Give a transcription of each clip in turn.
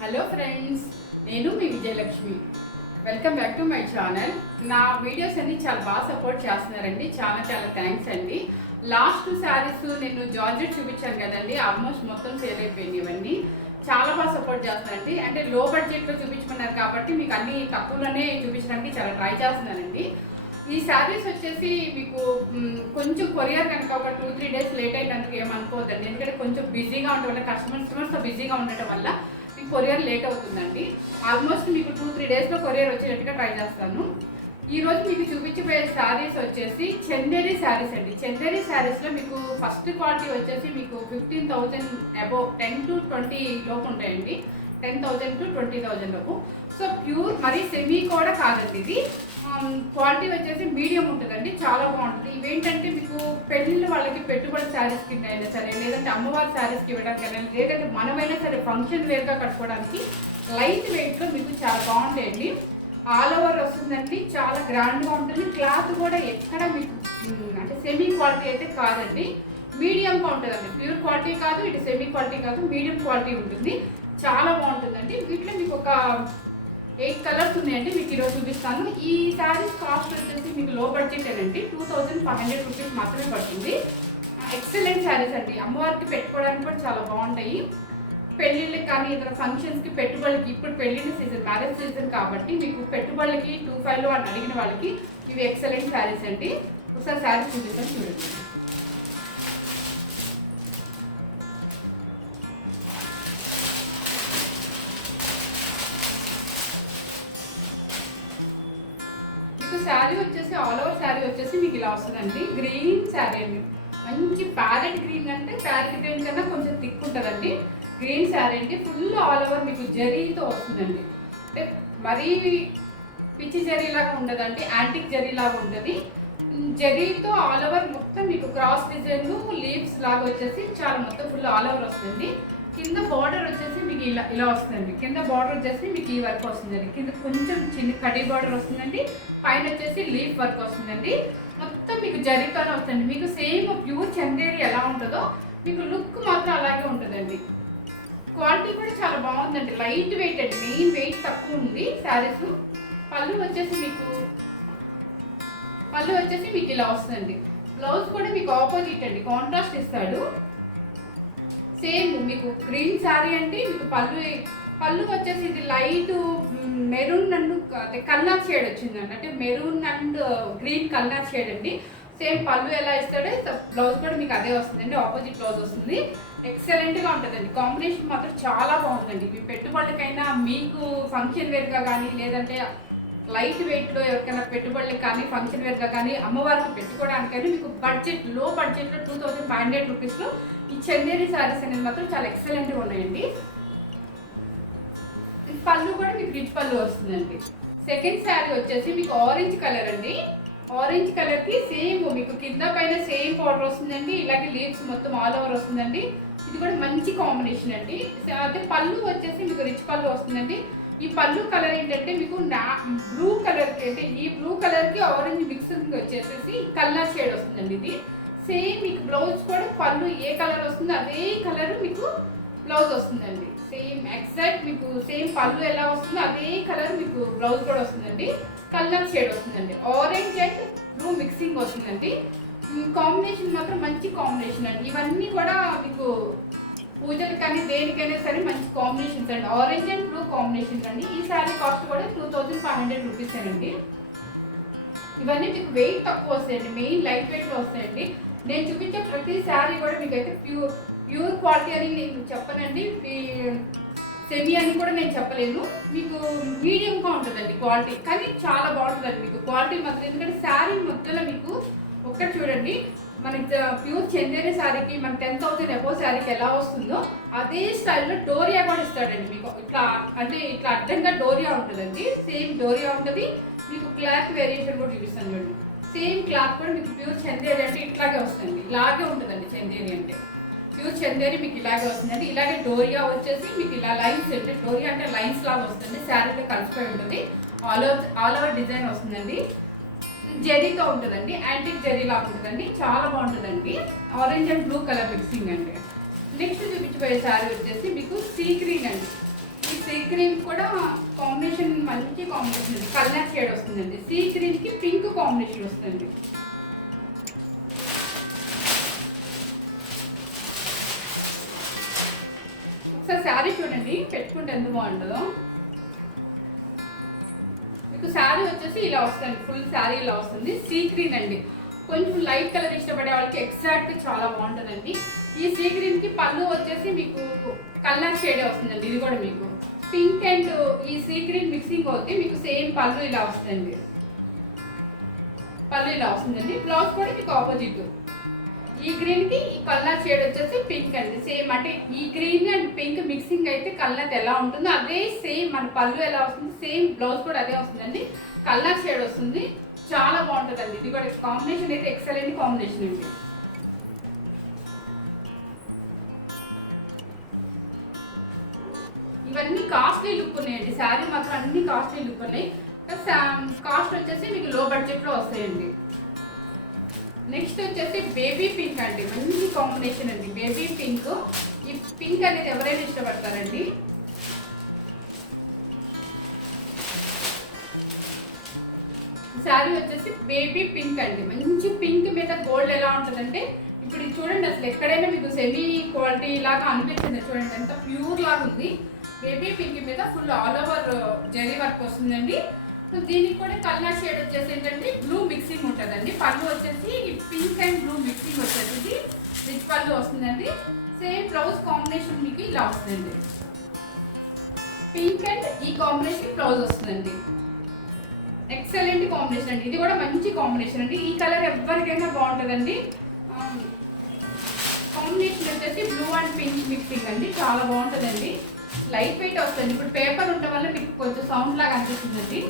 Hello friends, నేను మీ Vijayalakshmi. Welcome back to my channel. నా వీడియోస్ అన్ని చాలా బాగా సపోర్ట్ చేస్తున్నారండి. చాలా చాలా థ్యాంక్స్ అండి. లాస్ట్ శారీస్ నేను జార్జెట్ చూపించాను కదండి, ఆల్మోస్ట్ మొత్తం సేల్ అయిపోయింది. ఇవన్నీ చాలా బాగా సపోర్ట్ చేస్తున్నారండి. అంటే లో బడ్జెట్లో చూపించమన్నారు కాబట్టి మీకు అన్ని తక్కువలోనే చూపించడానికి చాలా ట్రై చేస్తున్నానండి. ఈ శారీస్ వచ్చేసి మీకు కొంచెం కొరియర్ కనుక ఒక 2-3 డేస్ లేట్ అయినందుకు ఏమనుకోవద్దండి. ఎందుకంటే కొంచెం బిజీగా ఉండటం వల్ల కస్టమర్స్తో బిజీగా ఉండటం వల్ల మీకు కొరియర్ లేట్ అవుతుందండి. ఆల్మోస్ట్ మీకు 2-3 డేస్లో కొరియర్ వచ్చేటట్టుగా ట్రై చేస్తాను. ఈరోజు మీకు చూపించబోయే శారీస్ వచ్చేసి చందేరి శారీస్ అండి. చందేరి శారీస్లో మీకు ఫస్ట్ క్వాలిటీ వచ్చేసి మీకు 15,000 అబోవ్ 10 to 20 లోపు ఉంటాయండి. 10,000 to 20,000 లోపు. సో ప్యూర్ మరీ సెమీ కూడా కాదండి. ఇది క్వాలిటీ వచ్చేసి మీడియం ఉంటుందండి. చాలా బాగుంటుంది. ఇవేంటంటే మీకు పెళ్ళిళ్ళ వాళ్ళకి పెట్టుబడి శారీస్ కింద అయినా సరే, లేదంటే అమ్మవారి శారీస్కి ఇవ్వడానికైనా, లేదంటే మనమైనా సరే ఫంక్షన్ వేర్గా కట్టుకోవడానికి లైట్ వెయిట్లో మీకు చాలా బాగుంటాయండి. ఆల్ ఓవర్ వస్తుందండి. చాలా గ్రాండ్గా ఉంటుంది. క్లాత్ కూడా ఎక్కడ మీకు అంటే సెమీ క్వాలిటీ అయితే కాదండి, మీడియంగా ఉంటుందండి. ప్యూర్ క్వాలిటీ కాదు, ఇటు సెమీ క్వాలిటీ కాదు, మీడియం క్వాలిటీ ఉంటుంది. చాలా బాగుంటుందండి. వీటిలో మీకు ఒక 8 కలర్స్ ఉన్నాయండి. మీకు ఈరోజు చూపిస్తాను. ఈ శారీస్ కాస్ట్ వచ్చేసి మీకు లో బడ్జెట్ అండి. 2,500 రూపీస్ మాత్రమే పడుతుంది. ఎక్సలెంట్ శారీస్ అండి. అమ్మవారికి పెట్టుకోవడానికి కూడా చాలా బాగుంటాయి. పెళ్ళిళ్ళకి కానీ ఇతర ఫంక్షన్స్కి పెట్టుబడికి, ఇప్పుడు పెళ్ళిళ్ళ సీజన్, మ్యారేజ్ సీజన్ కాబట్టి మీకు పెట్టుబడికి 2,500 అని అడిగిన వాళ్ళకి ఇవి ఎక్సలెంట్ శారీస్ అండి. ఒకసారి శారీస్ చూపిస్తాను, చూడండి. మీకు శారీ వచ్చేసి ఆల్ ఓవర్ శారీ వచ్చేసి మీకు ఇలా వస్తుందండి. గ్రీన్ శారీ అండి. మంచి ప్యారెట్ గ్రీన్, అంటే ప్యారెట్ గ్రీన్ కన్నా కొంచెం థిక్ ఉంటుందండి. గ్రీన్ శారీ అండి. ఫుల్ ఆల్ ఓవర్ మీకు జరీతో వస్తుందండి. అంటే మరీ పిచ్చి జరీ లాగా ఉండదండి, యాంటిక్ జరీ లాగా ఉంటుంది. జరీతో ఆల్ ఓవర్ మొత్తం మీకు క్రాస్ డిజైన్ లీవ్స్ లాగా వచ్చేసి చాలా మొత్తం ఫుల్ ఆల్ ఓవర్ వస్తుంది. కింద బార్డర్ వచ్చేసి మీకు ఇలా వస్తుందండి. కింద బార్డర్ వచ్చేసి మీకు ఈ వర్క్ వస్తుందండి. కింద కొంచెం చిన్న కడి బార్డర్ వస్తుందండి. పైన వచ్చేసి లీఫ్ వర్క్ వస్తుందండి. మొత్తం మీకు జరీతోనే వస్తుంది. మీకు సేమ్ ప్యూర్ చందేరి ఎలా ఉంటుందో మీకు లుక్ మాత్రం అలాగే ఉంటుందండి. క్వాలిటీ కూడా చాలా బాగుందండి. లైట్ వెయిట్ అండి. మెయిన్ వెయిట్ తక్కువ ఉంది శారీస్. పళ్ళు వచ్చేసి మీకు ఇలా వస్తుందండి. బ్లౌజ్ కూడా మీకు ఆపోజిట్ అండి, కాంట్రాస్ట్ ఇస్తాడు. సేమ్ మీకు గ్రీన్ శారీ అండి. మీకు పళ్ళు వచ్చేసి ఇది లైట్ మెరూన్ అండ్ కల్నార్ షేడ్ వచ్చిందండి. అంటే మెరూన్ అండ్ గ్రీన్ కల్నార్ షేడ్ అండి. సేమ్ పళ్ళు ఎలా ఇస్తాడో బ్లౌజ్ కూడా మీకు అదే వస్తుందండి. ఆపోజిట్ బ్లౌజ్ వస్తుంది. ఎక్సలెంట్గా ఉంటుందండి. కాంబినేషన్ మాత్రం చాలా బాగుందండి. మీ పెట్టుబడులకైనా, మీకు ఫంక్షన్ వేర్గా కానీ, లేదంటే లైట్ వెయిట్లో ఎవరికైనా పెట్టుబడులకు కానీ, ఫంక్షన్ వేర్గా కానీ, అమ్మవారికి పెట్టుకోవడానికైనా మీకు బడ్జెట్, లో బడ్జెట్లో 2,500 రూపీస్లో ఈ చందేరి శారీస్ అనేది మాత్రం చాలా ఎక్సలెంట్గా ఉన్నాయండి. పళ్ళు కూడా మీకు రిచ్ పళ్ళు వస్తుందండి. సెకండ్ శారీ వచ్చేసి మీకు ఆరెంజ్ కలర్ అండి. ఆరెంజ్ కలర్కి సేమ్ మీకు కింద పైన సేమ్ బార్డర్ వస్తుందండి. ఇలాగే లీవ్స్ మొత్తం ఆల్ ఓవర్ వస్తుందండి. ఇది కూడా మంచి కాంబినేషన్ అండి. అదే పళ్ళు వచ్చేసి మీకు రిచ్ పళ్ళు వస్తుందండి. ఈ పళ్ళు కలర్ ఏంటంటే మీకు బ్లూ కలర్కి, అంటే ఈ బ్లూ కలర్కి ఆరెంజ్ మిక్సింగ్ వచ్చేసేసి కలర్ షేడ్ వస్తుందండి. ఇది సేమ్ మీకు బ్లౌజ్ కూడా పళ్ళు ఏ కలర్ వస్తుందో అదే కలర్ మీకు బ్లౌజ్ వస్తుందండి. సేమ్ ఎగ్జాక్ట్ మీకు సేమ్ పళ్ళు ఎలా వస్తుందో అదే కలర్ మీకు బ్లౌజ్ కూడా వస్తుందండి. కలర్ షేడ్ వస్తుందండి. ఆరెంజ్ అండ్ బ్లూ మిక్సింగ్ వస్తుందండి. కాంబినేషన్ మాత్రం మంచి కాంబినేషన్ అండి. ఇవన్నీ కూడా మీకు పూజలు కానీ దేనికైనా సరే మంచి కాంబినేషన్స్ అండి. ఆరెంజ్ అండ్ బ్లూ కాంబినేషన్స్ అండి. ఈ శారీ కాస్ట్ కూడా 2,500 రూపీస్ అండి. ఇవన్నీ మీకు వెయిట్ తక్కువ వస్తాయండి. మెయిన్ లైట్ వెయిట్లో వస్తాయండి. నేను చూపించే ప్రతి శారీ కూడా మీకైతే ప్యూర్ క్వాలిటీ అని నేను చెప్పనండి, సెమీ అని కూడా నేను చెప్పలేను. మీకు మీడియంగా ఉంటుందండి క్వాలిటీ, కానీ చాలా బాగుంటుందండి మీకు క్వాలిటీ మాత్రం. ఎందుకంటే శారీ మధ్యలో మీకు ఒక్కటి చూడండి, మనకి ప్యూర్ చందేరి శారీకి మన 10,000 అబోవ్ శారీకి ఎలా వస్తుందో అదే స్టైల్లో డోరియా కూడా ఇస్తాడండి. మీకు ఇట్లా అంటే ఇట్లా అడ్డంగా డోరియా ఉంటుందండి. సేమ్ డోరియా ఉంటుంది. మీకు క్లాత్ వేరియేషన్ కూడా చూపిస్తాను చూడండి. సేమ్ క్లాత్ కూడా మీకు ప్యూర్ చందేరి అంటే ఇట్లాగే వస్తుంది. ఇలాగే ఉంటుందండి చందేరి అంటే. ప్యూర్ చందేరి మీకు ఇలాగే వస్తుందండి. ఇలాగే డోరియా వచ్చేసి మీకు ఇలా లైన్స్, అంటే డోరియా అంటే లైన్స్ లాగా వస్తుంది. శారీలో కలిసిపోయి ఉంటుంది. ఆల్ ఓవర్ డిజైన్ వస్తుందండి. జరీతో ఉంటుందండి. యాంటిక్ జరీ లాగా ఉంటుందండి. చాలా బాగుంటుందండి. Orange and blue colour mixing అండి. నెక్స్ట్ చూపించబోయే శారీ వచ్చేసి మీకు సీ గ్రీన్ అండి. ఈ సీ గ్రీన్ కూడా కాంబినేషన్ మంచి కాంబినేషన్ ఉంది, కలర్ షేడ్ వస్తుందండి. సీ గ్రీన్కి పింక్ కాంబినేషన్ వస్తుంది. ఒకసారి శారీ చూడండి, పెట్టుకుంటే ఎంత బాగుంటుందో. మీకు శారీ వచ్చేసి ఇలా వస్తుంది, ఫుల్ శారీ ఇలా వస్తుంది. సీ గ్రీన్ అండి, కొంచెం లైట్ కలర్ ఇష్టపడే వాళ్ళకి ఎగ్జాక్ట్ చాలా బాగుంటుందండి. ఈ సీ గ్రీన్కి పళ్ళు వచ్చేసి మీకు కలర్ షేడే వస్తుందండి. ఇది కూడా మీకు పింక్ అండ్ ఈ సీ గ్రీన్ మిక్సింగ్ అవుతుంది, మీకు సేమ్ పళ్ళు ఇలా వస్తుంది. పళ్ళు ఇలా వస్తుందండి. బ్లౌజ్ కూడా మీకు ఆపోజిట్. ఈ గ్రీన్కి ఈ కలర్ షేడ్ వచ్చేసి పింక్ అండి. సేమ్ అంటే ఈ గ్రీన్ అండ్ పింక్ మిక్సింగ్ అయితే కలర్ ఎలా ఉంటుందో అదే సేమ్ మన పళ్ళు ఎలా వస్తుంది, సేమ్ బ్లౌజ్ కూడా అదే వస్తుందండి. కలర్ షేడ్ వస్తుంది, చాలా బాగుంటుందండి. ఇది కూడా కాంబినేషన్ అయితే ఎక్సలెంట్ కాంబినేషన్ అండి. ఇవన్నీ కాస్ట్లీ లుక్ ఉన్నాయండి. శారీ మాత్రం అన్ని కాస్ట్లీ లుక్ ఉన్నాయి. కాస్ట్ వచ్చేసి మీకు లో బడ్జెట్లో వస్తాయండి. నెక్స్ట్ వచ్చేసి బేబీ పింక్ అండి, మంచి కాంబినేషన్ అండి. బేబీ పింక్, ఈ పింక్ అనేది ఎవరైనా ఇష్టపడతారండి. శారీ వచ్చేసి బేబీ పింక్ అండి, మంచి పింక్ మీద గోల్డ్ ఎలా ఉంటుందంటే ఇప్పుడు ఇది చూడండి, అసలు ఎక్కడైనా మీకు సెమీ క్వాలిటీ లాగా అనిపించింది. చూడండి ఎంత ప్యూర్ లాగా ఉంది. బేబీ పింక్ మీద full all over zari work వస్తుందండి. సో దీనికి కూడా కలర్ షేడ్ వచ్చేసి ఏంటంటే బ్లూ మిక్సింగ్ ఉంటుందండి. పళ్ళు వచ్చేసి పింక్ అండ్ బ్లూ మిక్సింగ్ వచ్చేసి రిచ్ పళ్ళు వస్తుందండి. సేమ్ బ్లౌజ్ కాంబినేషన్ మీకు ఇలా వస్తుందండి. పింక్ అండ్ ఈ కాంబినేషన్ బ్లౌజ్ వస్తుందండి. ఎక్సలెంట్ కాంబినేషన్ అండి. ఇది కూడా మంచి కాంబినేషన్ అండి. ఈ కలర్ ఎవరికైనా బాగుంటుందండి. కాంబినేషన్ వచ్చేసి బ్లూ అండ్ పింక్ మిక్సింగ్ అండి, చాలా బాగుంటుందండి. లైట్ వెయిట్ వస్తుంది. ఇప్పుడు పేపర్ ఉండటం వల్ల మీకు కొంచెం సౌండ్ లాగా అనిపిస్తుందండి.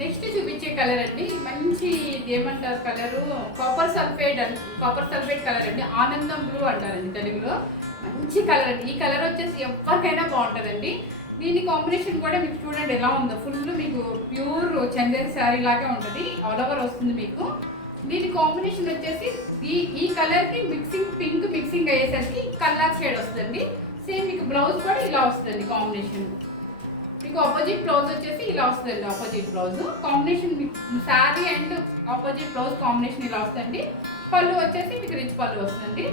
నెక్స్ట్ చూపించే కలర్ అండి, మంచి ఏమంటారు కలరు, కాపర్ సల్ఫేట్ కలర్ అండి. ఆనందం బ్లూ అంటారండి తెలుగులో. మంచి కలర్ అండి. ఈ కలర్ వచ్చేసి ఎవరికైనా బాగుంటుందండి. దీని కాంబినేషన్ కూడా మీకు చూడండి ఎలా ఉందో, ఫుల్ మీకు ప్యూర్ చందేరి శారీ లాగా ఉంటుంది, ఆల్ ఓవర్ వస్తుంది మీకు. దీని కాంబినేషన్ వచ్చేసి ఈ కలర్కి మిక్సింగ్ పింక్ మిక్సింగ్ అయ్యేసరికి కలర్ షేడ్ వస్తుంది. సేమ్ మీకు బ్లౌజ్ కూడా ఇలా వస్తుంది కాంబినేషన్. మీకు ఆపోజిట్ బ్లౌజ్ వచ్చేసి ఇలా వస్తుందండి. Opposite blouse combination sari and opposite blouse combination ఇలా వస్తుంది. పళ్ళు వచ్చేసి మీకు రిచ్ పళ్ళు వస్తుంది.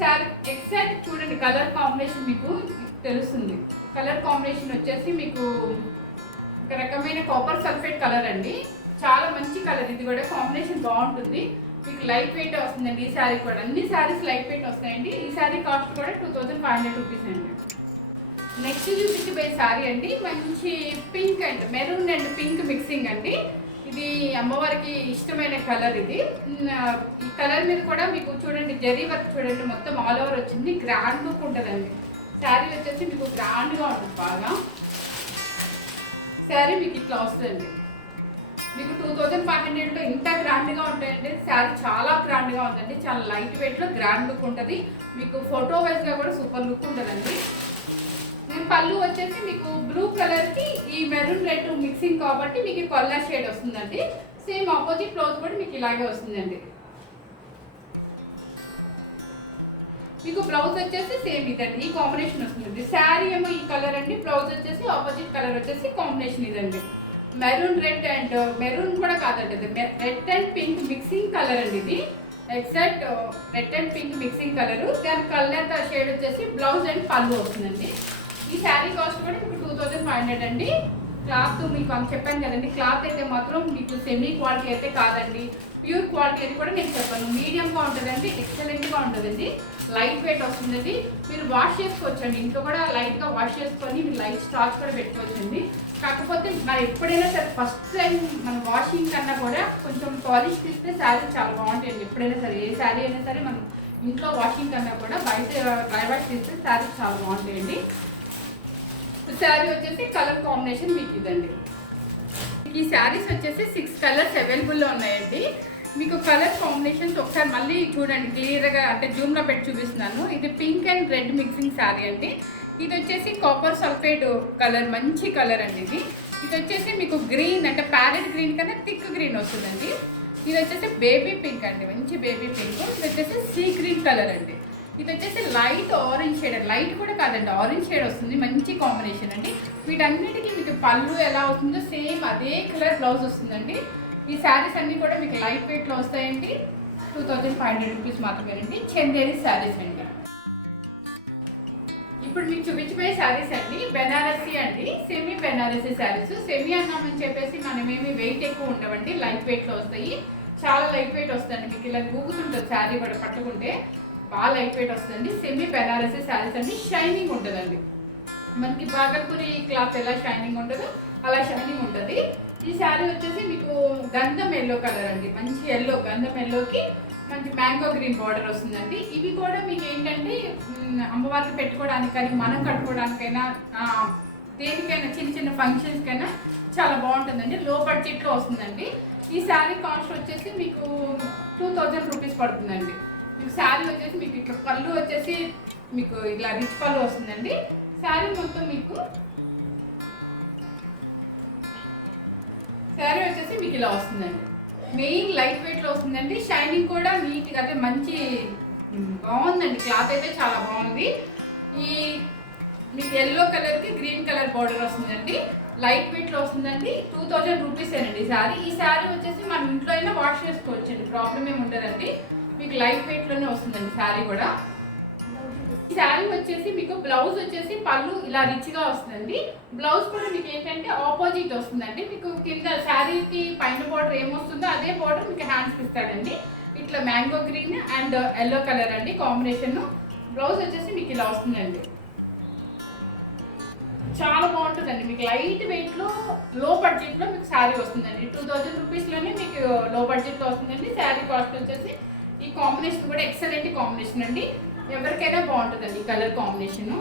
శారీ ఎగ్జాక్ట్ చూడండి కలర్ కాంబినేషన్ మీకు తెలుస్తుంది. కలర్ కాంబినేషన్ వచ్చేసి మీకు ఒక రకమైన కాపర్ సల్ఫేట్ కలర్ అండి, చాలా మంచి కలర్. ఇది కూడా కాంబినేషన్ బాగుంటుంది, మీకు లైట్ వెయిట్ వస్తుందండి. ఈ శారీ కూడా అన్ని శారీస్ లైట్ వెయిట్ వస్తాయండి. ఈ శారీ కాస్ట్ కూడా 2500 రూపీస్ అండి. నెక్స్ట్ చూపించబోయే శారీ అండి, మంచి pink and maroon and pink mixing అండి. ఇది అమ్మవారికి ఇష్టమైన కలర్. ఇది ఈ కలర్ మీద కూడా మీకు చూడండి జరీ వర్క్ చూడండి, మొత్తం ఆల్ ఓవర్ వచ్చింది. గ్రాండ్ లుక్ ఉంటుందండి. శారీ వచ్చేసి మీకు గ్రాండ్గా ఉంటుంది బాగా. శారీ మీకు ఇట్లా వస్తుంది. మీకు 2500లో ఇంత గ్రాండ్గా ఉంటాయండి. శారీ చాలా గ్రాండ్గా ఉందండి, చాలా లైట్ వెయిట్లో గ్రాండ్ లుక్ ఉంటుంది. మీకు ఫోటో వైజ్గా కూడా సూపర్ లుక్ ఉంటుందండి. నేను పళ్ళు వచ్చేసి మీకు బ్లూ కలర్కి ఈ మెరూన్ రెడ్ మిక్సింగ్ కాబట్టి మీకు కలర్ షేడ్ వస్తుందండి. సేమ్ ఆపోజిట్ బ్లౌజ్ కూడా మీకు ఇలాగే వస్తుందండి. మీకు బ్లౌజ్ వచ్చేసి సేమ్ ఇదండి, ఈ కాంబినేషన్ వస్తుంది. శారీ ఏమో ఈ కలర్ అండి, బ్లౌజ్ వచ్చేసి ఆపోజిట్ కలర్ వచ్చేసి కాంబినేషన్ ఇదండి. మెరూన్ రెడ్ అండ్ మెరూన్ కూడా కాదండి, అది red and pink mixing colour అండి. ఇది exact red and pink mixing colour. దాని కలర్ షేడ్ వచ్చేసి బ్లౌజ్ అండ్ పళ్ళు వస్తుందండి. ఈ శారీ కాస్ట్ కూడా మీకు 2500 అండి. క్లాత్ మీకు అని చెప్పాను కదండి, క్లాత్ అయితే మాత్రం మీకు సెమీ క్వాలిటీ అయితే కాదండి, ప్యూర్ క్వాలిటీ అని కూడా నేను చెప్పాను. మీడియంగా ఉంటుందండి, ఎక్సలెంట్గా ఉంటుందండి, లైట్ వెయిట్ వస్తుందండి. మీరు వాష్ చేసుకోవచ్చండి, ఇంట్లో కూడా లైట్గా వాష్ చేసుకొని మీరు లైట్ స్టార్చ్ కూడా పెట్టుకోవచ్చండి. కాకపోతే మరి ఎప్పుడైనా సరే ఫస్ట్ టైం మన వాషింగ్ కన్నా కూడా కొంచెం పాలిష్ తీస్తే శారీ చాలా బాగుంటాయండి. ఎప్పుడైనా సరే ఏ శారీ అయినా సరే మనం ఇంట్లో వాషింగ్ కన్నా కూడా బయట డ్రై వాష్ తీస్తే శారీ చాలా బాగుంటాయండి. శారీ వచ్చేసి కలర్ కాంబినేషన్ మీకు ఇదండి. ఈ శారీస్ వచ్చేసి 6 కలర్స్ అవైలబుల్లో ఉన్నాయండి. మీకు కలర్ కాంబినేషన్స్ ఒకసారి మళ్ళీ చూడండి క్లియర్గా, అంటే జూమ్లో పెట్టి చూపిస్తున్నాను. ఇది pink and red mixing sari అండి. ఇది వచ్చేసి కాపర్ సల్ఫేట్ కలర్, మంచి కలర్ అండి. ఇది వచ్చేసి మీకు గ్రీన్ అంటే ప్యారెట్ గ్రీన్ కన్నా థిక్ గ్రీన్ వస్తుందండి. ఇది వచ్చేసి బేబీ పింక్ అండి, మంచి బేబీ పింక్. ఇది వచ్చేసి సీ గ్రీన్ కలర్ అండి. ఇది వచ్చేసి లైట్ ఆరెంజ్ షేడ్, లైట్ కూడా కాదండి, ఆరెంజ్ షేడ్ వస్తుంది, మంచి కాంబినేషన్ అండి. వీటన్నిటికీ మీకు పళ్ళు ఎలా అవుతుందో సేమ్ అదే కలర్ బ్లౌజ్ వస్తుందండి. ఈ శారీస్ అన్నీ కూడా మీకు లైట్ వెయిట్లో వస్తాయండి. 2500 రూపీస్ మాత్రమేనండి. చందేరి శారీస్ అండి. ఇప్పుడు మీకు చూపించిపోయే శారీస్ అండి బెనారసీ అండి, సెమీ బెనారసీ శారీస్. సెమీ అన్నామని చెప్పేసి మనమేమి వెయిట్ ఎక్కువ ఉండవండి, లైట్ వెయిట్లో వస్తాయి. చాలా లైట్ వెయిట్ వస్తుంది, మీకు ఇలా ఊగుతుంటుంది శారీ కూడా పట్టుకుంటే బాగా లైట్ వెయిట్ వస్తుంది. సెమీ బెనారసీ శారీస్ అండి, షైనింగ్ ఉంటుందండి. మనకి బాగల్పూరి క్లాత్ ఎలా షైనింగ్ ఉంటుందో అలా షైనింగ్ ఉంటుంది. ఈ శారీ వచ్చేసి మీకు గంధం ఎల్లో కలర్ అండి, మంచి ఎల్లో, గంధం ఎల్లోకి మంచి మ్యాంగో గ్రీన్ బార్డర్ వస్తుందండి. ఇవి కూడా మీకు ఏంటంటే అమ్మవారికి పెట్టుకోవడానికి కానీ మనం కట్టుకోవడానికైనా దేనికైనా చిన్న చిన్న ఫంక్షన్స్కైనా చాలా బాగుంటుందండి. లో బడ్జెట్లో వస్తుందండి. ఈ శారీ కాస్ట్ వచ్చేసి మీకు 2000 రూపీస్ పడుతుందండి. మీకు శారీ వచ్చేసి మీకు ఇట్లా పళ్ళు వచ్చేసి మీకు ఇలా రిచ్ పళ్ళు వస్తుందండి. శారీ మొత్తం మీకు శారీ వచ్చేసి మీకు ఇలా వస్తుందండి. మెయిన్ లైట్ వెయిట్లో వస్తుందండి. షైనింగ్ కూడా నీట్గా అయితే మంచి బాగుందండి, క్లాత్ అయితే చాలా బాగుంది. ఈ మీకు ఎల్లో కలర్కి గ్రీన్ కలర్ బార్డర్ వస్తుందండి. లైట్ వెయిట్లో వస్తుందండి. 2000 రూపీసేనండి శారీ. ఈ శారీ వచ్చేసి మనం ఇంట్లో అయినా వాష్ చేసుకోవచ్చండి, ప్రాబ్లం ఏమి ఉండదండి. మీకు లైట్ వెయిట్లోనే వస్తుందండి శారీ కూడా. ఈ శారీ వచ్చేసి మీకు బ్లౌజ్ వచ్చేసి పళ్ళు ఇలా రిచ్గా వస్తుందండి. బ్లౌజ్ కూడా మీకు ఏంటంటే ఆపోజిట్ వస్తుందండి. మీకు కింద శారీకి పైన బార్డర్ ఏమొస్తుందో అదే బార్డర్ మీకు హ్యాండ్స్కి ఇస్తాడండి. ఇట్లా mango green and yellow colour అండి కాంబినేషన్. బ్లౌజ్ వచ్చేసి మీకు ఇలా వస్తుందండి. చాలా బాగుంటుందండి, మీకు లైట్ వెయిట్లో లో బడ్జెట్లో మీకు శారీ వస్తుందండి. 2000 రూపీస్లోనే మీకు లో బడ్జెట్లో వస్తుందండి. శారీ కాస్ట్ వచ్చేసి ఈ కాంబినేషన్ కూడా ఎక్సలెంట్ కాంబినేషన్ అండి, ఎవరికైనా బాగుంటుందండి ఈ కలర్ కాంబినేషను.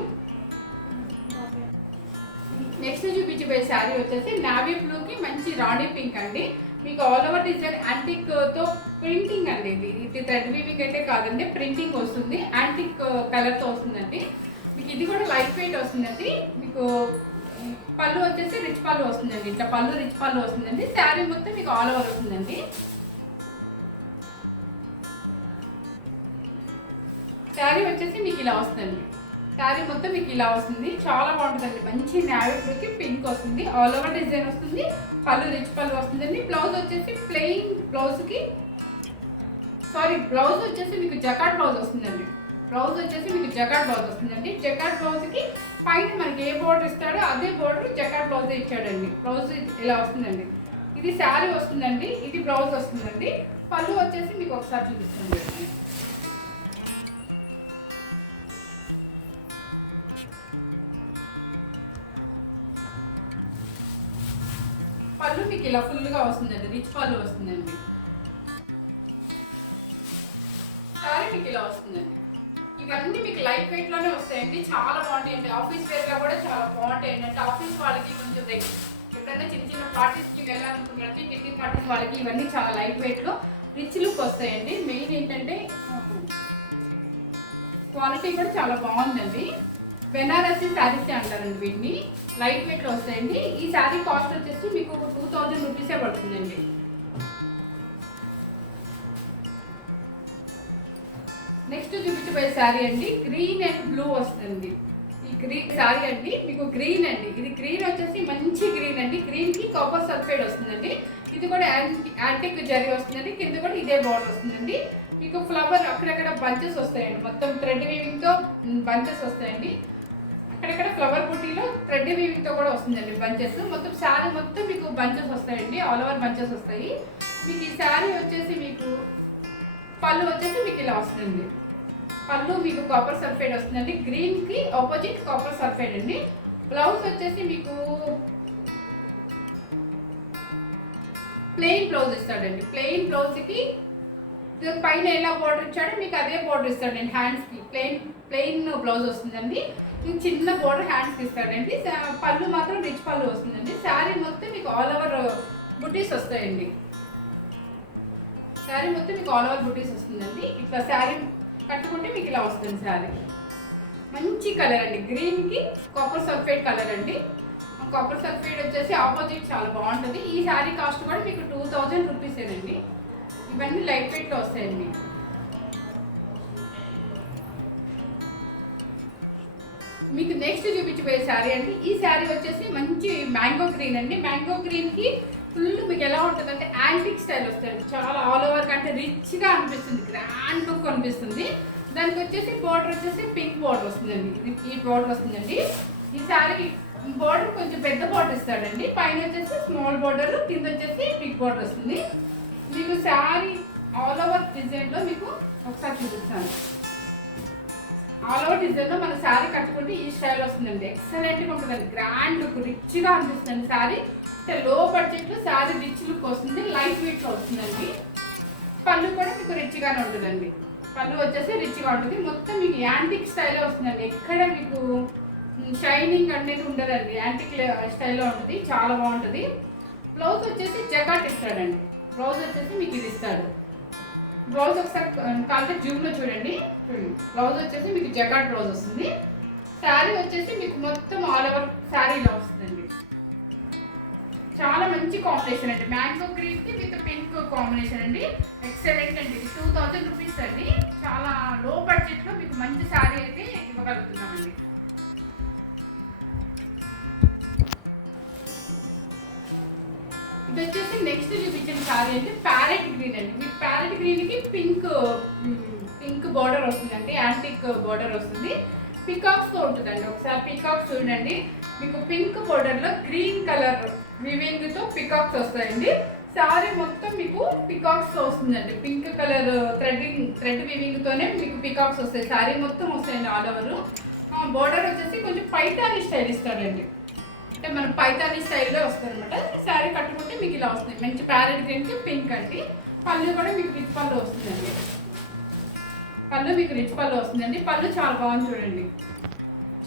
నెక్స్ట్ చూపించబోయే శారీ వచ్చేసి నావీ బ్లూకి మంచి రాణి పింక్ అండి. మీకు ఆల్ ఓవర్ డిజైన్ యాంటిక్తో ప్రింటింగ్ అండి. ఇది థ్రెడ్ వీవింగ్ అయితే కాదండి, ప్రింటింగ్ వస్తుంది, యాంటిక్ కలర్తో వస్తుందండి. మీకు ఇది కూడా లైట్ వెయిట్ వస్తుందండి. మీకు పళ్ళు వచ్చేసి రిచ్ పళ్ళు వస్తుందండి, ఇట్లా పళ్ళు రిచ్ పళ్ళు వస్తుందండి. శారీ మొత్తం మీకు ఆల్ ఓవర్ వస్తుందండి. శారీ వచ్చేసి మీకు ఇలా వస్తుందండి. శారీ మొత్తం మీకు ఇలా వస్తుంది, చాలా బాగుంటుందండి. మంచి నావీ బ్లూకి పింక్ వస్తుంది, ఆల్ ఓవర్ డిజైన్ వస్తుంది, పళ్ళు రిచ్ పళ్ళు వస్తుందండి. బ్లౌజ్ వచ్చేసి ప్లెయిన్ బ్లౌజ్కి బ్లౌజ్ వచ్చేసి మీకు జకాట్ బ్లౌజ్ వస్తుందండి. బ్లౌజ్ వచ్చేసి మీకు జకాట్ బ్లౌజ్ వస్తుందండి. జకాట్ బ్లౌజ్కి పైన మనకి ఏ బోర్డర్ ఇస్తాడో అదే బోర్డర్ జకాట్ బ్లౌజ్ ఇచ్చాడండి. బ్లౌజ్ ఇలా వస్తుందండి. ఇది శారీ వస్తుందండి, ఇది బ్లౌజ్ వస్తుందండి. పళ్ళు వచ్చేసి మీకు ఒకసారి చూపిస్తుంది. పళ్ళు మీకు ఇలా ఫుల్గా వస్తుందండి, రిచ్ పళ్ళు వస్తుందండి. శారీ మీకు ఇలా వస్తుందండి. ఇవన్నీ మీకు లైట్ వెయిట్లోనే వస్తాయండి, చాలా బాగుంటాయండి. ఆఫీస్ వేర్గా కూడా చాలా బాగుంటాయండి. అంటే ఆఫీస్ వాళ్ళకి కొంచెం ఎప్పుడైనా చిన్న చిన్న పార్టీస్కి వెళ్ళాలనుకున్నట్టు కిట్టి పార్టీస్ వాళ్ళకి ఇవన్నీ చాలా లైట్ వెయిట్లో రిచ్ లుక్ వస్తాయండి. మెయిన్ ఏంటంటే క్వాలిటీ కూడా చాలా బాగుందండి. బెనారసీ శారీస్ అంటారండి వీటిని, లైట్ వెయిట్లో వస్తాయండి. ఈ శారీ కాస్ట్ వచ్చేసి మీకు 2000 రూపీసే పడుతుందండి. నెక్స్ట్ చూపించబోయే శారీ అండి గ్రీన్ అండ్ బ్లూ వస్తుంది. ఈ గ్రీన్ శారీ అండి మీకు గ్రీన్ అండి, ఇది గ్రీన్ వచ్చేసి మంచి గ్రీన్ అండి. గ్రీన్కి కాపర్ సల్ఫైడ్ వస్తుందండి. ఇది కూడా యాంటిక్ జరీ వస్తుందండి. కింద కూడా ఇదే బార్డర్ వస్తుందండి. మీకు ఫ్లవర్ అక్కడక్కడ బంచెస్ వస్తాయండి, మొత్తం థ్రెడ్ వీవింగ్తో బంచెస్ వస్తాయండి. అక్కడక్కడ ఫ్లవర్ బుటీలో థ్రెడ్ వీవింగ్తో కూడా వస్తుందండి బంచెస్. మొత్తం శారీ మొత్తం మీకు బంచెస్ వస్తాయండి, ఆల్ ఓవర్ బంచెస్ వస్తాయి. మీకు ఈ శారీ వచ్చేసి మీకు పళ్ళు వచ్చేసి మీకు ఇలా వస్తుంది. పళ్ళు మీకు కాపర్ సల్ఫైడ్ వస్తుందండి. గ్రీన్కి ఆపోజిట్ కాపర్ సల్ఫైడ్ అండి. బ్లౌజ్ వచ్చేసి మీకు ప్లెయిన్ బ్లౌజ్ ఇస్తాడండి. ప్లెయిన్ బ్లౌజ్కి పైన ఎలా బార్డర్ ఇచ్చాడో మీకు అదే బార్డర్ ఇస్తాడండి. హ్యాండ్స్కి ప్లెయిన్ బ్లౌజ్ వస్తుందండి. చిన్న బార్డర్ హ్యాండ్స్కి ఇస్తాడండి. పళ్ళు మాత్రం రిచ్ పళ్ళు వస్తుందండి. శారీ మొత్తం మీకు ఆల్ ఓవర్ బుటీస్ వస్తాయండి. శారీ మొత్తం మీకు ఆల్ ఓవర్ బుటీస్ వస్తుందండి. ఇట్లా శారీ కట్టుకుంటే మీకు ఇలా వస్తుంది శారీ. మంచి కలర్ అండి, గ్రీన్కి కాపర్ సల్ఫైడ్ కలర్ అండి. కాపర్ సల్ఫైడ్ వచ్చేసి ఆపోజిట్ చాలా బాగుంటుంది. ఈ శారీ కాస్ట్ కూడా మీకు 2000 రూపీసేనండి. ఇవన్నీ లైట్ వెయిట్లో వస్తాయండి. మీకు నెక్స్ట్ చూపించబోయే శారీ అండి. ఈ శారీ వచ్చేసి మంచి మ్యాంగో గ్రీన్ అండి. మ్యాంగో గ్రీన్కి ఫుల్ మీకు ఎలా ఉంటుంది అంటే యాంటిక్ స్టైల్ వస్తుంది. చాలా ఆల్ ఓవర్ కంటే రిచ్గా అనిపిస్తుంది, గ్రాండ్ లుక్ అనిపిస్తుంది. దానికి వచ్చేసి బార్డర్ వచ్చేసి పింక్ బార్డర్ వస్తుందండి. ఈ బార్డర్ వస్తుందండి. ఈ శారీ బార్డర్ కొంచెం పెద్ద బార్డర్ ఇస్తాడండి. పైన వచ్చేసి స్మాల్ బార్డర్, కింద వచ్చేసి బిగ్ బార్డర్ వస్తుంది. మీకు శారీ ఆల్ ఓవర్ డిజైన్లో మీకు ఒకసారి చూపిస్తాను. ఆల్ ఓవర్ డిజైన్లో మన శారీ కట్టుకుంటే ఈ స్టైల్ వస్తుందండి. ఎక్సలెంట్గా ఉంటుందండి, గ్రాండ్ లుక్, రిచ్గా అనిపిస్తుంది శారీ. అంటే లో బడ్జెట్లో శారీ రిచ్ లుక్ వస్తుంది, లైట్ వెయిట్లో వస్తుందండి. పళ్ళు కూడా మీకు రిచ్గానే ఉంటుందండి. పళ్ళు వచ్చేసి రిచ్గా ఉంటుంది. మొత్తం మీకు యాంటిక్ స్టైల్లో వస్తుందండి. ఎక్కడ మీకు షైనింగ్ అనేది ఉండదండి, యాంటిక్ స్టైల్లో ఉంటుంది, చాలా బాగుంటుంది. బ్లౌజ్ వచ్చేసి జకాట్ ఇస్తాడండి. బ్లౌజ్ వచ్చేసి మీకు ఇది ఇస్తాడు. బ్లౌజ్ ఒకసారి కాంటే జూమ్లో చూడండి. బ్లౌజ్ వచ్చేసి మీకు జకాట్ బ్లౌజ్ వస్తుంది. శారీ వచ్చేసి మీకు మొత్తం ఆల్ ఓవర్ శారీలో వస్తుందండి. చాలా మంచి కాంబినేషన్ అండి. మ్యాంగో గ్రీన్కి విత్ పింక్ కాంబినేషన్ అండి. ఎక్సలెంట్ అండి. ఇది 2000 రూపీస్ అండి. చాలా లో బడ్జెట్లో మీకు మంచి శారీ అయితే ఇవ్వగలుగుతున్నామండి. ఇది వచ్చేసి నెక్స్ట్ చూపించిన శారీ అంటే ప్యారెట్ గ్రీన్ అండి. మీకు ప్యారెట్ గ్రీన్కి పింక్ బార్డర్ వస్తుందండి, యాంటిక్ బార్డర్ వస్తుంది. పికాక్స్తో ఉంటుందండి. ఒకసారి పికాక్స్ చూడండి. మీకు పింక్ బార్డర్లో గ్రీన్ కలర్ వివింగ్తో పికాక్స్ వస్తాయండి. శారీ మొత్తం మీకు పికాక్స్తో వస్తుందండి. పింక్ కలర్ థ్రెడ్ వివింగ్తోనే మీకు పికాక్స్ వస్తాయి. శారీ మొత్తం వస్తాయండి ఆల్ ఓవర్. బార్డర్ వచ్చేసి కొంచెం పైతాని స్టైల్ ఇస్తాడండి. అంటే మన పైతాని స్టైల్లో వస్తుంది అనమాట. శారీ కట్టుకుంటే మీకు ఇలా వస్తుంది. మంచి ప్యారెట్ గ్రీన్కి పింక్ అండి. పళ్ళు కూడా మీకు రిచ్ పళ్ళు వస్తుందండి. పళ్ళు మీకు రిచ్ పళ్ళు వస్తుందండి. పళ్ళు చాలా బాగుంది చూడండి,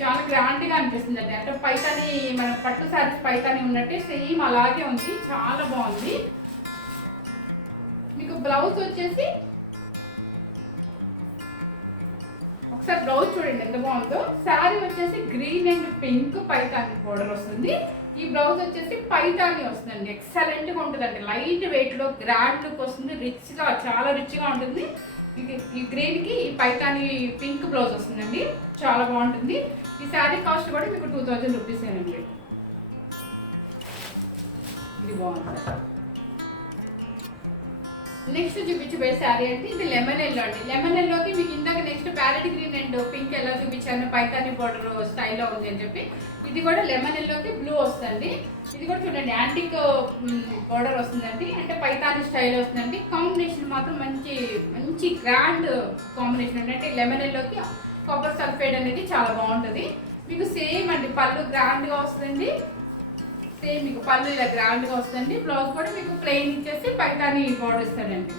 చాలా గ్రాండ్గా అనిపిస్తుందండి. అంటే పైతాని మన పట్టు శారీస్ పైతాని ఉన్నట్టే సేమ్ అలాగే ఉంది, చాలా బాగుంది. మీకు బ్లౌజ్ వచ్చేసి ఒకసారి బ్లౌజ్ చూడండి ఎంత బాగుందో. శారీ వచ్చేసి green and pink Paithani border వస్తుంది. ఈ బ్లౌజ్ వచ్చేసి పైతాని వస్తుందండి. ఎక్సలెంట్గా ఉంటుందండి. లైట్ వెయిట్లో గ్రాండ్ లుక్ వస్తుంది, రిచ్గా, చాలా రిచ్గా ఉంటుంది. ఈ గ్రీన్కి ఈ పైతాని పింక్ బ్లౌజ్ వస్తుందండి, చాలా బాగుంటుంది. ఈ శారీ కాస్ట్ కూడా మీకు 2000 రూపీస్ అండి. ఇది బాగుంటుంది. నెక్స్ట్ చూపించబోయే శారీ అంటే ఇది లెమన్ ఎల్లో అండి. లెమన్ ఎల్లోకి మీకు ఇందాక next parrot green and pink ఎలా చూపించాను, పైతాని బార్డర్ స్టైల్లో ఉంది అని చెప్పి, ఇది కూడా లెమన్ ఎల్లోకి బ్లూ వస్తుంది. ఇది కూడా చూడండి యాంటిక్ బార్డర్ వస్తుందండి. అంటే పైతాని స్టైల్ వస్తుందండి. కాంబినేషన్ మాత్రం మంచి మంచి గ్రాండ్ కాంబినేషన్ అండి. అంటే లెమన్ ఎల్లోకి కాపర్ సల్ఫేట్ అనేది చాలా బాగుంటుంది. మీకు సేమ్ అండి, పళ్ళు గ్రాండ్గా వస్తుందండి. సేమ్ మీకు పళ్ళు ఇలా గ్రాండ్గా వస్తుంది. బ్లౌజ్ కూడా మీకు ప్లెయిన్ ఇచ్చేసి పైతాని బార్డర్ ఇస్తాడండి.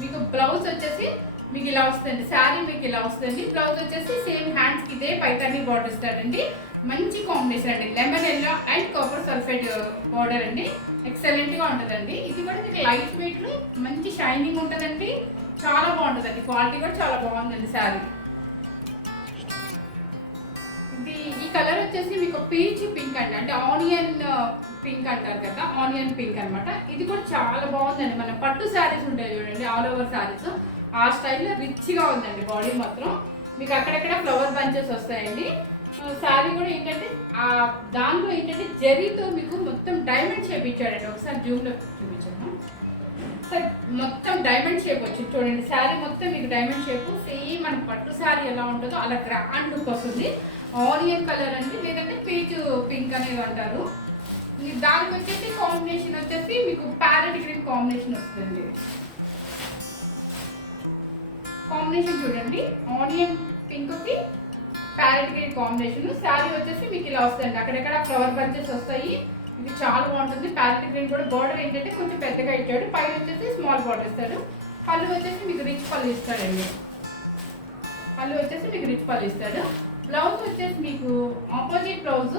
మీకు బ్లౌజ్ వచ్చేసి మీకు ఇలా వస్తుంది. శారీ మీకు ఇలా వస్తుంది. బ్లౌజ్ వచ్చేసి సేమ్ హ్యాండ్స్కి ఇదే పైతాని బార్డర్ ఇస్తాడండి. మంచి కాంబినేషన్ అండి. Lemon yellow and copper sulphate border అండి. ఎక్సలెంట్గా ఉంటుందండి. ఇది కూడా మీకు లైట్ వెయిట్లో మంచి షైనింగ్ ఉంటుందండి. చాలా బాగుంటుందండి. క్వాలిటీ కూడా చాలా బాగుందండి శారీ. ఈ కలర్ వచ్చేసి మీకు పీచ్ పింక్ అండి. అంటే ఆనియన్ పింక్ అంటారు కదా, ఆనియన్ పింక్ అనమాట. ఇది కూడా చాలా బాగుందండి. మన పట్టు శారీస్ ఉంటాయి చూడండి, ఆల్ ఓవర్ శారీస్, ఆ స్టైల్లో రిచ్గా ఉందండి. బాడీ మాత్రం మీకు అక్కడక్కడ ఫ్లవర్ బంచెస్ వస్తాయండి. శారీ కూడా ఏంటంటే దాంట్లో ఏంటంటే జరీతో మీకు మొత్తం డైమండ్ షేప్ ఇచ్చాడండి. ఒకసారి జూమ్లో చూపించాను సార్. మొత్తం డైమండ్ షేప్ వచ్చింది చూడండి. శారీ మొత్తం మీకు డైమండ్ షేప్, సేమ్ మన పట్టు శారీ ఎలా ఉంటుందో అలా గ్రాండ్ లుక్ వస్తుంది. ఆనియన్ కలర్ అండి, లేదంటే పీచ్ పింక్ అనేది అంటారు. దానికి వచ్చేసి కాంబినేషన్ వచ్చేసి మీకు ప్యారెట్ గ్రీన్ కాంబినేషన్ వస్తుంది. కాంబినేషన్ చూడండి, ఆనియన్ పింక్కి ప్యారెట్ గ్రీన్ కాంబినేషన్. శారీ వచ్చేసి మీకు ఇలా వస్తుంది. అక్కడెక్కడ ఫ్లవర్ బంచెస్ వస్తాయి. ఇది చాలా బాగుంటుంది. ప్యారెట్ గ్రీన్ కూడా బార్డర్ ఏంటంటే కొంచెం పెద్దగా ఇచ్చాడు. పైన వచ్చేసి స్మాల్ బార్డర్ ఇస్తాడు. పళ్ళు వచ్చేసి మీకు రిచ్ పళ్ళు ఇస్తాడండి. పళ్ళు వచ్చేసి మీకు రిచ్ పళ్ళు ఇస్తాడు. బ్లౌజ్ వచ్చేసి మీకు ఆపోజిట్ బ్లౌజ్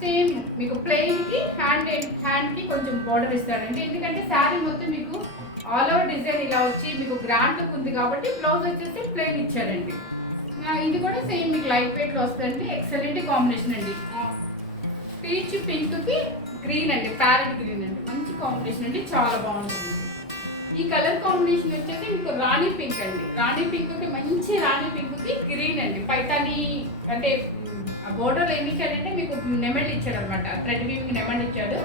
సేమ్ మీకు ప్లెయిన్కి హ్యాండ్కి కొంచెం బార్డర్ ఇస్తాడండి. ఎందుకంటే శారీ మొత్తం మీకు ఆల్ ఓవర్ డిజైన్ ఇలా వచ్చి మీకు గ్రాండ్ లుక్ ఉంది కాబట్టి బ్లౌజ్ వచ్చేసి ప్లెయిన్ ఇచ్చాడండి. ఇది కూడా సేమ్ మీకు లైట్ వెయిట్లో వస్తుందండి. ఎక్సలెంట్ కాంబినేషన్ అండి. పీచ్ పింక్కి గ్రీన్ అండి, ప్యారెట్ గ్రీన్ అండి. మంచి కాంబినేషన్ అండి, చాలా బాగుంటుంది. ఈ కలర్ కాంబినేషన్ వచ్చేసి మీకు రాణి పింక్ అండి. రాణి పింక్కి మంచి రాణి పింక్కి గ్రీన్ అండి. పైతాని అంటే ఆ బోర్డర్ ఏమి ఇచ్చాడంటే మీకు నెమళ్ళు ఇచ్చాడు అనమాట. థ్రెడ్ వీవింగ్ నెమళ్ళు ఇచ్చాడు.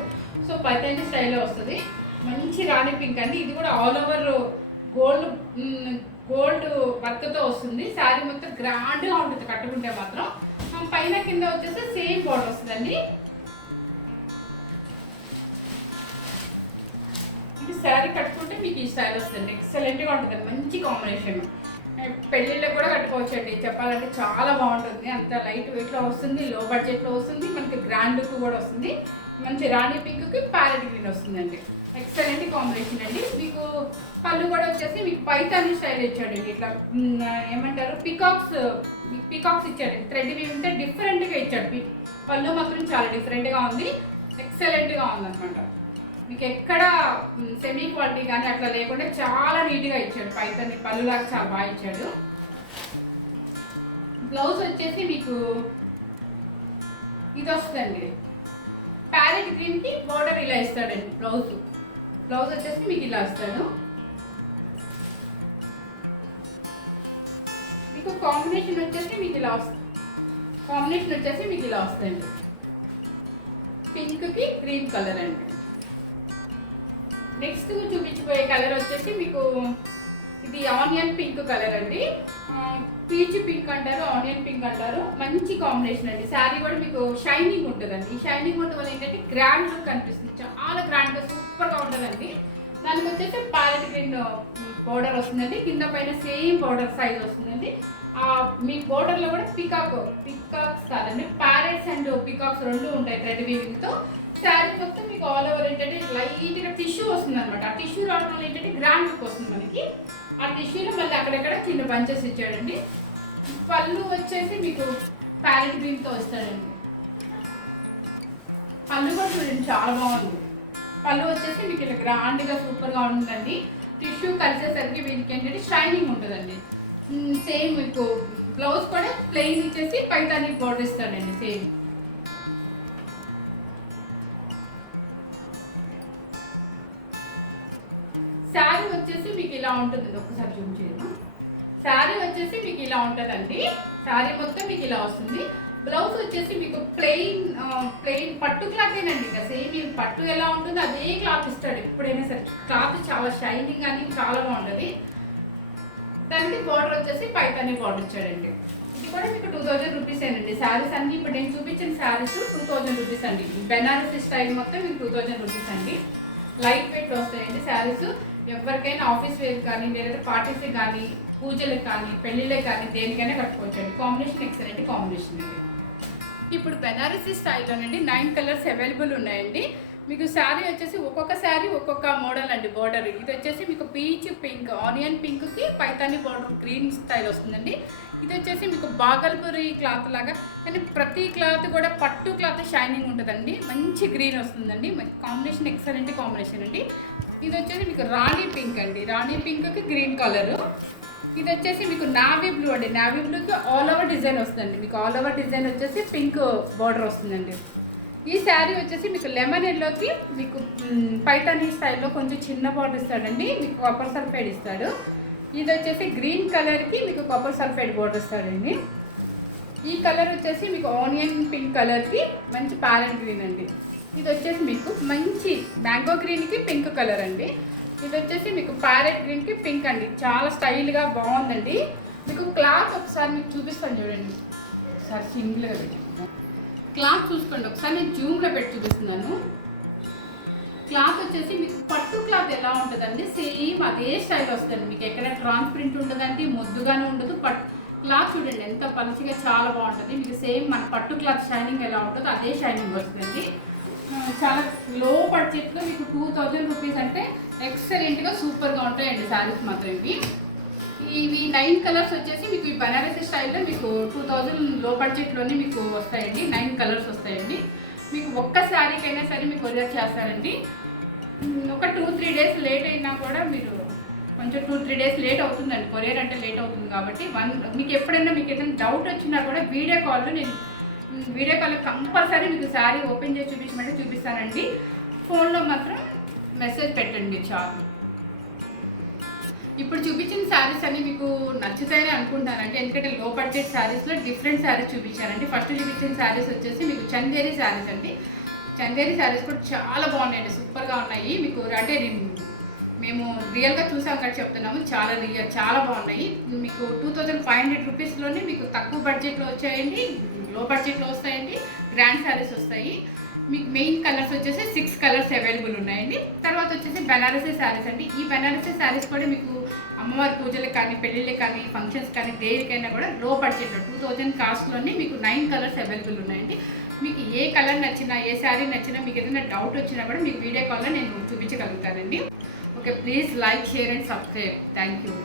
సో పైతాని స్టైల్లో వస్తుంది. మంచి రాణి పింక్ అండి. ఇది కూడా ఆల్ ఓవర్ గోల్డ్ గోల్డ్ వర్క్తో వస్తుంది. శారీ మొత్తం గ్రాండ్గా ఉంటుంది కట్టుకుంటే మాత్రం. పైన కింద వచ్చేసి సేమ్ బోర్డర్ వస్తుందండి. ఇది శారీ కట్టుకుంటే మీకు ఈ స్టైల్ వస్తుంది. ఎక్సలెంట్గా ఉంటుంది. మంచి కాంబినేషన్. పెళ్ళిళ్ళకి కూడా కట్టుకోవచ్చు అండి. చెప్పాలంటే చాలా బాగుంటుంది. అంత లైట్ వెయిట్లో వస్తుంది, లో బడ్జెట్లో వస్తుంది, మనకి గ్రాండ్ లుక్ కూడా వస్తుంది. మంచి రాణి పింక్కి ప్యారెట్ గ్రీన్ వస్తుందండి. ఎక్సలెంట్ కాంబినేషన్ అండి. మీకు పళ్ళు కూడా వచ్చేసి మీకు పైతాని స్టైల్ ఇచ్చాడండి. ఇట్లా ఏమంటారు పీకాక్స్ ఇచ్చాడండి. థ్రెడ్ ఉంటే డిఫరెంట్గా ఇచ్చాడు. పళ్ళు మాత్రం చాలా డిఫరెంట్గా ఉంది. ఎక్సలెంట్గా ఉందన్నమాట. మీకు ఎక్కడ సెమీ క్వాలిటీ కానీ అట్లా లేకుండా చాలా నీట్గా ఇచ్చాడు. పైతాని పళ్ళులాగా చాలా బాగా ఇచ్చాడు. బ్లౌజ్ వచ్చేసి మీకు ఇది వస్తుందండి. ప్యారెట్ గ్రీన్కి బోర్డర్ ఇలా ఇస్తాడండి. బ్లౌజ్ వచ్చేసి మీకు ఇలా ఇస్తాడు. మీకు కాంబినేషన్ వచ్చేసి మీకు ఇలా వస్తుంది. పింక్కి గ్రీన్ కలర్ అండి. నెక్స్ట్ చూపించిపోయే కలర్ వచ్చేసి మీకు ఇది ఆనియన్ పింక్ కలర్ అండి. పీచ్ పింక్ అంటారు, ఆనియన్ పింక్ అంటారు. మంచి కాంబినేషన్ అండి. శారీ కూడా మీకు షైనింగ్ ఉంటుందండి. ఈ షైనింగ్ ఉండడం వల్ల ఏంటంటే గ్రాండ్ లుక్ కనిపిస్తుంది. చాలా గ్రాండ్గా సూపర్గా ఉంటుందండి. దానికి వచ్చేసి ప్యారెట్ గ్రీన్ బోర్డర్ వస్తుందండి. కింద పైన సేమ్ బోర్డర్ సైజ్ వస్తుందండి. మీ బోర్డర్లో కూడా పికాక్స్ కాదండి, ప్యారెట్స్ అండ్ పికాక్స్ రెండు ఉంటాయి థ్రెడ్ వీవింగ్తో. శారీ మొత్తం మీకు ఆల్ ఓవర్ ఏంటంటే లైట్గా టిష్యూ వస్తుంది అనమాట. ఆ టిష్యూ రావడం వల్ల ఏంటంటే గ్రాండ్ లుక్ వస్తుంది మనకి. ఆ టిష్యూలో మళ్ళీ అక్కడెక్కడ చిన్న బంచెస్ ఇచ్చాడండి. పళ్ళు వచ్చేసి మీకు ప్యారెట్ గ్రీన్తో వస్తాడండి. పళ్ళు కూడా చూడండి చాలా బాగుంది. పళ్ళు వచ్చేసి మీకు ఇలా గ్రాండ్గా సూపర్గా ఉంటుందండి. టిష్యూ కలిసేసరికి వీటికి ఏంటంటే షైనింగ్ ఉంటుందండి. సేమ్ మీకు బ్లౌజ్ కూడా ప్లెయిన్ ఇచ్చేసి పైతాని బోర్డర్ ఇస్తాడండి. సేమ్ శారీ వచ్చేసి మీకు ఇలా ఉంటుందండి. ఒక్కసారి చూపించేది. శారీ వచ్చేసి మీకు ఇలా ఉంటుందండి. శారీ మొత్తం మీకు ఇలా వస్తుంది. బ్లౌజ్ వచ్చేసి మీకు ప్లెయిన్ పట్టు క్లాతేనండి. ఇక సేమ్ పట్టు ఎలా ఉంటుందో అదే క్లాత్ ఇస్తాడు ఎప్పుడైనా సరే. క్లాత్ చాలా షైనింగ్ అని చాలా బాగుంటుంది. దానికి బార్డర్ వచ్చేసి పైతాని బార్డర్ ఇచ్చాడండి. ఇది కూడా మీకు 2000 రూపీస్ అండి. శారీస్ అన్ని ఇప్పుడు నేను చూపించిన శారీస్ 2000 రూపీస్ అండి. బెనారసీ స్టైల్ మొత్తం మీకు 2000 రూపీస్ అండి. లైట్ వెయిట్ వస్తాయండి శారీస్. ఎవరికైనా ఆఫీస్ వేర్ కానీ లేదంటే పార్టీస్కి కానీ పూజలకు కానీ పెళ్ళిళ్ళకి కానీ దేనికైనా కట్టుకోవచ్చండి. కాంబినేషన్ ఎక్సలెంట్ కాంబినేషన్ అండి. ఇప్పుడు బెనారసీ స్టైల్లోనండి 9 కలర్స్ అవైలబుల్ ఉన్నాయండి. మీకు శారీ వచ్చేసి ఒక్కొక్క శారీ ఒక్కొక్క మోడల్ అండి. బోర్డర్ ఇది వచ్చేసి మీకు పీచ్ పింక్ ఆనియన్ పింక్కి పైతాని బోర్డర్ గ్రీన్ స్టైల్ వస్తుందండి. ఇది వచ్చేసి మీకు బాగల్పూరి క్లాత్ లాగా కానీ ప్రతి క్లాత్ కూడా పట్టు క్లాత్ షైనింగ్ ఉంటుందండి. మంచి గ్రీన్ వస్తుందండి. కాంబినేషన్ ఎక్సలెంట్ కాంబినేషన్ అండి. ఇది వచ్చేసి మీకు రాణి పింక్ అండి. రాణి పింక్కి గ్రీన్ కలరు. ఇది వచ్చేసి మీకు నావీ బ్లూ అండి. నావీ బ్లూకి ఆల్ ఓవర్ డిజైన్ వస్తుందండి. మీకు ఆల్ ఓవర్ డిజైన్ వచ్చేసి పింక్ బార్డర్ వస్తుందండి. ఈ శారీ వచ్చేసి మీకు లెమన్ ఎల్లోకి మీకు పైతానీ స్టైల్లో కొంచెం చిన్న బార్డర్ ఇస్తాడండి. మీకు కాపర్ సల్ఫైడ్ ఇస్తాడు. ఇది వచ్చేసి గ్రీన్ కలర్కి మీకు కాపర్ సల్ఫైడ్ బార్డర్ ఇస్తాడండి. ఈ కలర్ వచ్చేసి మీకు ఆనియన్ పింక్ కలర్కి మంచి ప్యారెట్ గ్రీన్ అండి. ఇది వచ్చేసి మీకు మంచి మ్యాంగో గ్రీన్కి పింక్ కలర్ అండి. ఇది వచ్చేసి మీకు ప్యారెట్ గ్రీన్కి పింక్ అండి. చాలా స్టైల్గా బాగుందండి. మీకు క్లాత్ ఒకసారి మీకు చూపిస్తాను చూడండి. ఒకసారి సింగిల్గా పెట్టి క్లాత్ చూసుకోండి. ఒకసారి నేను జూమ్లో పెట్టి చూపిస్తున్నాను. క్లాత్ వచ్చేసి మీకు పట్టు క్లాత్ ఎలా ఉంటుందండి సేమ్ అదే స్టైల్ వస్తుంది. మీకు ఎక్కడ ట్రాన్స్పరెంట్ ఉండదండి, మొద్దుగానే ఉండదు. క్లాత్ చూడండి ఎంత పలుచగా చాలా బాగుంటుంది. మీకు సేమ్ మన పట్టు క్లాత్ షైనింగ్ ఎలా ఉంటుందో అదే షైనింగ్ వస్తుందండి. చాలా లో బడ్జెట్లో మీకు 2000 రూపీస్ అంటే ఎక్సలెంట్గా సూపర్గా ఉంటాయండి శారీస్ మాత్రం. ఇవి 9 కలర్స్ వచ్చేసి మీకు ఈ బనారసీ స్టైల్లో మీకు 2000 లో బడ్జెట్లోనే మీకు వస్తాయండి. 9 కలర్స్ వస్తాయండి. మీకు ఒక్క శారీకైనా సరే మీకు కొరియర్ చేస్తారండి. ఒక 2-3 డేస్ లేట్ అయినా కూడా మీరు కొంచెం 2-3 డేస్ లేట్ అవుతుందండి. కొరియర్ అంటే లేట్ అవుతుంది కాబట్టి మీకు ఎప్పుడైనా మీకు ఏదైనా డౌట్ వచ్చినా కూడా వీడియో కాల్లో కంపల్సరీ మీకు శారీ ఓపెన్ చేసి చూపించమంటే చూపిస్తానండి. ఫోన్లో మాత్రం మెసేజ్ పెట్టండి చాలు. ఇప్పుడు చూపించిన శారీస్ అన్ని మీకు నచ్చుతాయని అనుకుంటానండి. ఎందుకంటే లో బడ్జెట్ శారీస్లో డిఫరెంట్ శారీస్ చూపించారండి. ఫస్ట్ చూపించిన శారీస్ వచ్చేసి మీకు చందేరి శారీస్ అండి. చందేరి శారీస్ కూడా చాలా బాగున్నాయండి, సూపర్గా ఉన్నాయి. మీకు అంటే మేము రియల్గా చూసాం కాబట్టి చెప్తున్నాము, చాలా బాగున్నాయి. మీకు 2500 రూపీస్లోనే మీకు తక్కువ బడ్జెట్లో వచ్చాయండి, లో బడ్జెట్లో వస్తాయండి, గ్రాండ్ శారీస్ వస్తాయి. మీకు మెయిన్ కలర్స్ వచ్చేసి 6 కలర్స్ అవైలబుల్ ఉన్నాయండి. తర్వాత వచ్చేసి బెనారసీ శారీస్ అండి. ఈ బెనారసీ శారీస్ కూడా మీకు అమ్మవారి పూజలకు కానీ, పెళ్ళిళ్ళకి కానీ, ఫంక్షన్స్ కానీ, దేనికైనా కూడా లో బడ్జెట్లో 2000 కాస్ట్లోనే మీకు 9 కలర్స్ అవైలబుల్ ఉన్నాయండి. మీకు ఏ కలర్ నచ్చినా, ఏ శారీ నచ్చినా, మీకు ఏదైనా డౌట్ వచ్చినా కూడా మీకు వీడియో కాల్లో నేను చూపించగలుగుతానండి. Okay, please like, share and subscribe. Thank you.